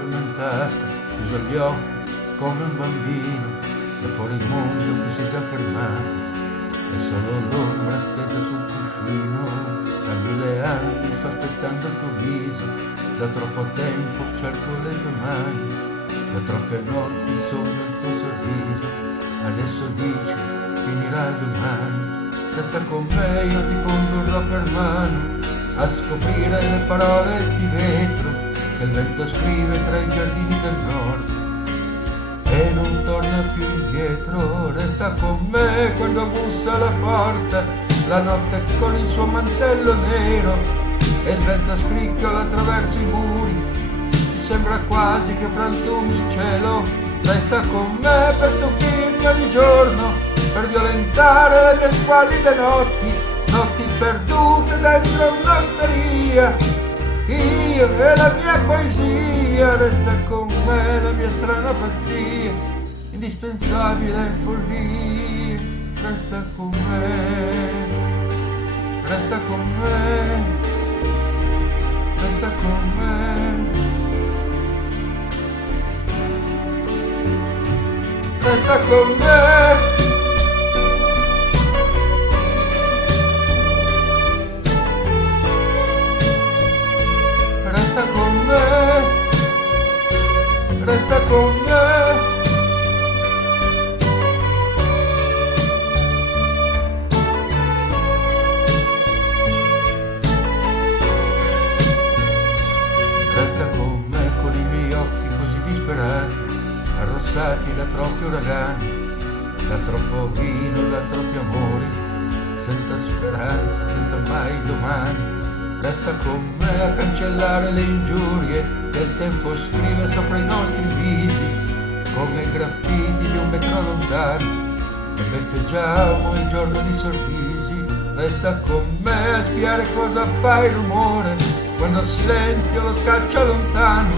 addormentata, chiuso gli occhi come un bambino, e fuori il mondo che si è già fermato, e solo l'ombra stesa sul cuscino, da 1000 anni sto aspettando il tuo viso, da troppo tempo cerco le tue mani, da troppe notti sogno il tuo sorriso, adesso dici finirà domani, resta con me, io ti condurrò per mano, a scoprire le parole di vetro che il vento scrive tra i giardini del nord e non torna più indietro. Resta con me quando bussa alla porta la notte con il suo mantello nero e il vento scricchiola attraverso i muri, mi sembra quasi che frantumi il cielo. Resta con me per stupirmi ogni giorno, per violentare le mie squallide notti perdute dentro un'osteria, io e la mia poesia. Resta con me la mia strana pazzia, indispensabile follia. Resta con me, resta con me, resta con me, resta con me. Resta con me, resta con me. Resta con me con i miei occhi così disperati, arrossati da troppi uragani, da troppo vino, da troppi amori, senza speranza, senza mai domani. Resta con me a cancellare le ingiurie che il tempo scrive sopra i nostri visi, come i graffiti di un metro lontano, e festeggiamo il giorno di sorrisi. Resta con me a spiare cosa fa il rumore quando il silenzio lo scaccia lontano,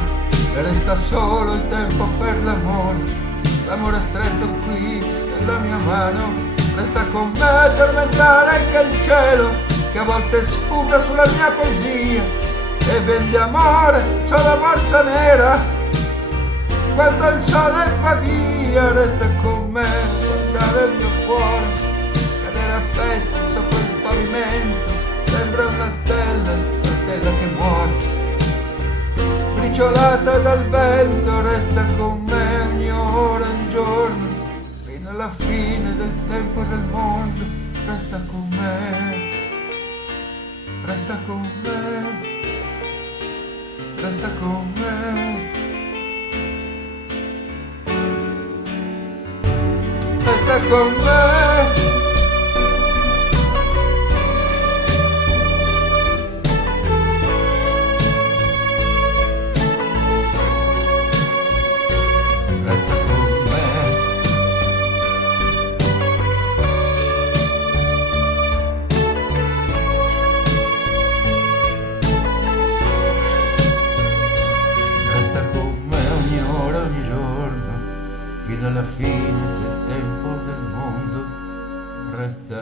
e resta solo il tempo per l'amore, l'amore stretto qui nella mia mano. Resta con me a tormentare anche il cielo che a volte sputa sulla mia poesia e vende amore solo a borsa nera quando il sole va via. Resta con me a guardare il mio cuore cadere a pezzi sopra il pavimento, sembra una stella che muore, briciolata dal vento. Resta con me ogni ora, ogni giorno, fino alla fine del tempo del mondo. Resta con me, resta con me, resta con me, resta con me. Resta con me. Resta con me ogni ora, ogni giorno, fino alla fine del tempo del mondo. Resta